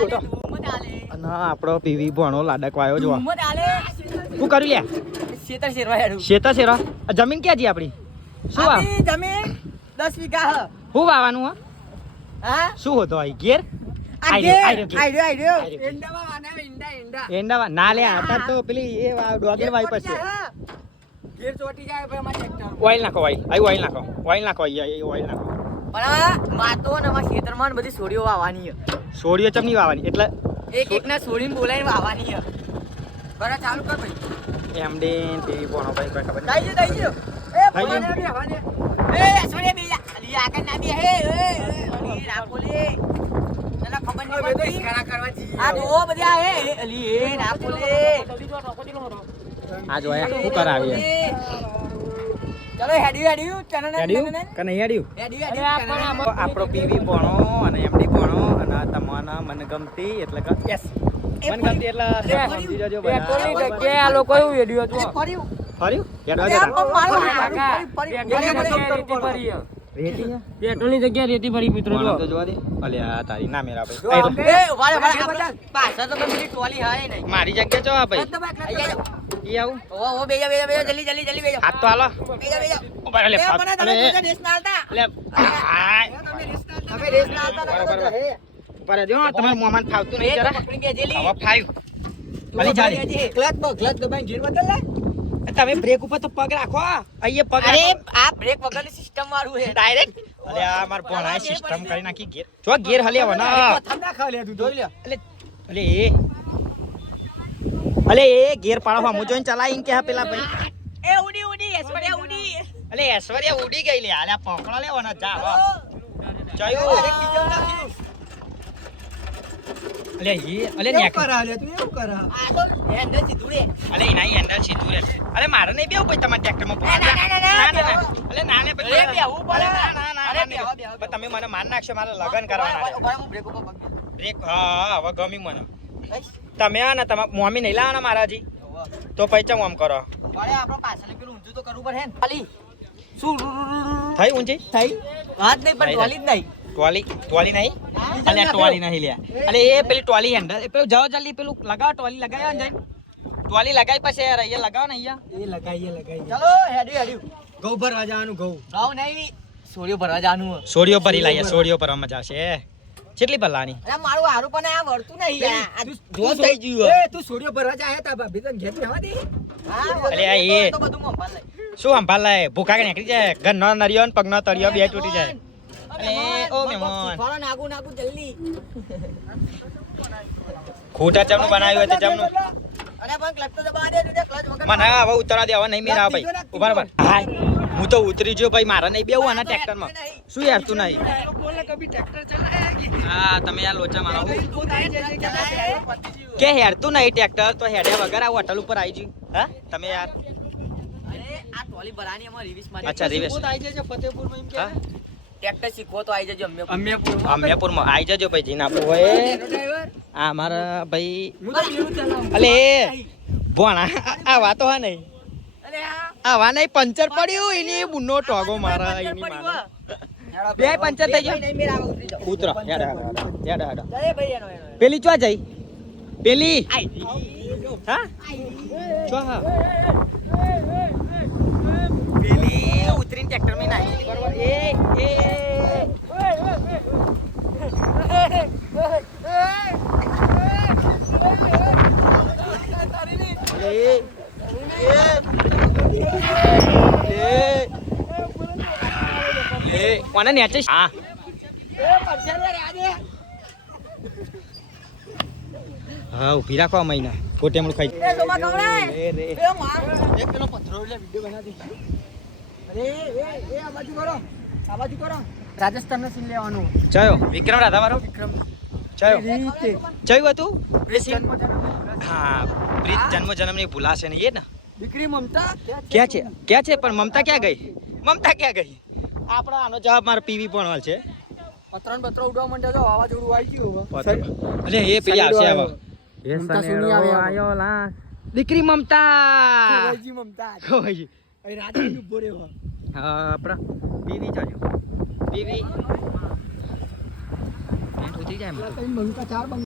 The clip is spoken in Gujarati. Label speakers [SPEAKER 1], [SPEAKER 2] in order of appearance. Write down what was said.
[SPEAKER 1] અને આપણો પીવી ભણો લાડક વાયો જો શું કર્યું લ્યા
[SPEAKER 2] શેતર શેરવા હેડું.
[SPEAKER 1] શેતા શેરા જમીન ક્યાં જી આપણી? શું
[SPEAKER 2] આપણી જમીન દસ વીઘા હ.
[SPEAKER 1] શું વાવવાનું હા?
[SPEAKER 2] હા?
[SPEAKER 1] શું હતો
[SPEAKER 2] આ ઘેર.
[SPEAKER 1] ના લે અત્યારે તો પેલી એ ડોગેર વાઈ પછી
[SPEAKER 2] હા.
[SPEAKER 1] ઓઇલ નાખો ઓઇલ ઓઇલ નાખો. ઓઇલ નાખો ઓઇલ નાખો.
[SPEAKER 2] પણ વાતો માતો ને અમારા ખેતરમાં બધી સોડીઓ વાવવાની છે.
[SPEAKER 1] સોડીઓ નહીં વાવવાની એટલે
[SPEAKER 2] એક એક ના સોડીને બોલાવીને વાવવાની છે. બરાબર ચાલુ કર ભાઈ.
[SPEAKER 1] એમડી પીવી ભણો ભાઈ કોઈ ખબર
[SPEAKER 2] દઈ દે, થઈ દે. એ બી હવાને. એ સોડીએ બી લી અલી આગળ ના બી હે એ, તને ખબર નહીં પડતી? આ જો બધી આ હે એ
[SPEAKER 1] આ શું કરાવી
[SPEAKER 2] ચલો હેડ્યું હેડ્યું. ચનન
[SPEAKER 1] હેડ્યું? કે નહીં હેડ્યું?
[SPEAKER 2] હેડ્યું હેડ્યું
[SPEAKER 1] આપણો પીવી ભણો અને એમડી ભણો અને તમારા મનગમતી એટલે કે યસ મનગમતી એટલે સમજી જજો બધા.
[SPEAKER 2] ફર્યું આ
[SPEAKER 1] લોકો
[SPEAKER 2] એવું મારું હતું ફર્યું ફર્યું
[SPEAKER 1] રેતી છે?
[SPEAKER 3] પેટ્રોલની જગ્યાએ રેતી ભરી મિત્રો
[SPEAKER 1] તો જોવા દે. અલ્યા તારી ના મેરા ભાઈ.
[SPEAKER 2] પાછળ તો પેલી ટ્રોલી હાય નહીં.
[SPEAKER 1] મારી જગ્યા જો આ ભાઈ?
[SPEAKER 2] અહીંયા
[SPEAKER 1] આવું.
[SPEAKER 2] ઓ, ઓ, બેજા, બેજા, બેજા, જલ્દી, જલ્દી, જલ્દી બેજા.
[SPEAKER 1] હાથ તો હાલો.
[SPEAKER 2] બેજા, બેજા.
[SPEAKER 1] ઊભા લે,
[SPEAKER 2] એ, તમે રેસ ના આલતા.
[SPEAKER 1] લે,
[SPEAKER 2] તમે રેસ ના આલતા ને
[SPEAKER 1] બરાબર,
[SPEAKER 2] તો હે.
[SPEAKER 1] ઊભા રહેજો, હો, તમારે ફાવતું નહીં જરા.
[SPEAKER 2] પકડી બેજેલી.
[SPEAKER 1] હવે ફાયું અલી જાડી.
[SPEAKER 2] ક્લચ પર, ક્લચ દબાઈને ગેર બદલ લે.
[SPEAKER 1] તમે બ્રેક ઉપર તો પગ રાખો અહીંયા પગ
[SPEAKER 2] અરે આ બ્રેક વગરની સિસ્ટમ વાળું છે.
[SPEAKER 1] ડાયરેક્ટ અરે આ માર ભણાય સિસ્ટમ કરી નાખી ગેર જો ગેર હલ્યા વના
[SPEAKER 2] પ્રથમ ના ખાવ લે તું જોઈ લે
[SPEAKER 1] અલે અલે એ. અલે એ ગેર પાડવા હું જોઈને ચલાઈ કે હા પેલા ભાઈ.
[SPEAKER 2] એ ઉડી ઉડી એસવડિયા ઉડી.
[SPEAKER 1] અલે ઐશ્વર્યા ઉડી ગઈ લે આલે પકડો લે વના જા જયું
[SPEAKER 2] બીજો નાખ્યું
[SPEAKER 1] અલે એ અલે નેક
[SPEAKER 2] આ તો હેન્ડલ સીધું રે.
[SPEAKER 1] અલે ઈ નાઈ હેન્ડલ સીધું રે. અરે મારે નહીં બેવું પછી તમારા ટ્રેક્ટરમાં
[SPEAKER 2] ના, ના, ના, ના,
[SPEAKER 1] ના અલે ના ને
[SPEAKER 2] બેહવું પડે.
[SPEAKER 1] ના. ના ના
[SPEAKER 2] અરે બેવા
[SPEAKER 1] ના. પણ તમે મને માર નાખશો મારે લગન કરવાના.
[SPEAKER 2] બ્રેક ઉપર
[SPEAKER 1] બ્રેક હા હવે ગમી મને. તમે આ ને તમારા મોમી નહીં લાવવાના મારાજી? તો પૈસા આમ કરો. થઈ ઊંચી?
[SPEAKER 2] થઈ. હાથ નહીં પણ ટોલી જ નહીં.
[SPEAKER 1] ટોલી ટોલી નહીં? અલે ટોલી નહીં લ્યા. અલે એ પેલી ટોલી હેન્ડલ એ પેલું જાઓ જલ્દી પેલું લગાવો ટોલી લગાવ્યા ને ટોલી લગાવી પછી યાર અહીંયા લગાવો ને અહીંયા.
[SPEAKER 2] ચલો હેડ્યું હેડ્યું.
[SPEAKER 3] ઘઉં ભરવા જવાનું ઘઉં
[SPEAKER 2] ઘઉં નહીં. સોડિયો ભરવા જવાનું
[SPEAKER 1] સોડિયો ભરી લાવીએ સોડિયો ભરવા. મજા આવશે કેટલી ભરવાની
[SPEAKER 2] અરે મારું હારું પણ આ વળતું નહીં યાર. આ.
[SPEAKER 3] તું-
[SPEAKER 2] થઈ ગયું
[SPEAKER 3] એ તું સોડિયો ભરવા જાય તા ભાભી તને ઘેર બેહવા દે.
[SPEAKER 2] હા,
[SPEAKER 1] અલે આ એ-
[SPEAKER 2] તો બધું મોંમાં લઈ.
[SPEAKER 1] શું સંભાળ લાય? ભૂખા કે નીકળી જાય? ન નરિયો ને પગનો તળિયો બે તૂટી જાય.
[SPEAKER 2] અરે
[SPEAKER 1] ઓ
[SPEAKER 2] મહેમાન. શીખવાડો નાગુ નાગુ જલ્દી.
[SPEAKER 1] ખૂટા ચમનું બનાવ્યું હોય તો ચમનું.
[SPEAKER 2] અરે પણ ક્લચ તો દબાવા દે તું તે ક્લચ વગર
[SPEAKER 1] મને હવે ઉતરા દેવા નહીં મેરા ભાઈ. ઊભા ઊભા હાય. હું તો ઉતરી ગયો ભાઈ મારા નહીં બેવું આના ટ્રેક્ટરમાં શું યાર તું નહીં. હા તમે યાર લોચા મારો. કે હેરતું નહીં ટ્રેક્ટર તો હેડે વગર આ હોટલ ઉપર આવી ગયું. હા તમે યાર.
[SPEAKER 2] અરે આ ફતેપુરમાં એમ રિવીસ ટ્રેક્ટર શીખવો તો આવી જજો અમ્યાપુર.
[SPEAKER 3] અમે
[SPEAKER 1] અમ્યાપુરમાં આવી જજો ભાઈ જીનાપુર આપણું હોય. આ મારા ભાઈ. અલે ભોણા આ વાતો હા નહીં.
[SPEAKER 2] આ. વા
[SPEAKER 1] આવા નહીં પંચર પડ્યું એની બુનો ટોગો મારા એની મારા. બે પંચર થઈ ગયો
[SPEAKER 2] ઉતરી
[SPEAKER 1] હેડો હેડો હેડો હેડો
[SPEAKER 2] અરે ભાઈ એનો એનો
[SPEAKER 1] પેલી ચો જઈ? પેલી? હા? ચો હા?
[SPEAKER 2] પેલી ઉતરીને ટ્રેક્ટરમાં નાખી બરોબર.
[SPEAKER 1] એ એ લે લે લે કોને નેચે હા. હા ઊભી રાખો મહિના. કોટેમણું ખાઈ
[SPEAKER 2] એ એ
[SPEAKER 3] પેલો પથરો એટલે વિડિયો બના રાજસ્થાન નો સીન લેવાનું.
[SPEAKER 1] ચયો વિક્રમ રાધા વાળો
[SPEAKER 3] વિક્રમ
[SPEAKER 1] ચયો ચયું હતું? હા પ્રીત જન્મ જન્મની ભૂલાશે ને એ ને?
[SPEAKER 3] દીકરી મમતા
[SPEAKER 1] ક્યાં છે? ક્યાં છે? પણ મમતા ક્યાં ગઈ? મમતા ક્યાં ગઈ? આપણા આનો જવાબ મારો પીવી પણ છે.
[SPEAKER 3] પત્રણ બત્રો ઉડવા માંડ્યા તો વાવાઝોડું આવી ગયું
[SPEAKER 1] અલે એ પેલી આવશે
[SPEAKER 3] આવે
[SPEAKER 1] દીકરી મમતા!
[SPEAKER 3] એ રાજુ ઊભો રહ્યો
[SPEAKER 1] હા આપણા પીવી ચાલ્યો. પીવી. ઉતરી જાય તો.
[SPEAKER 3] મમતા ચાર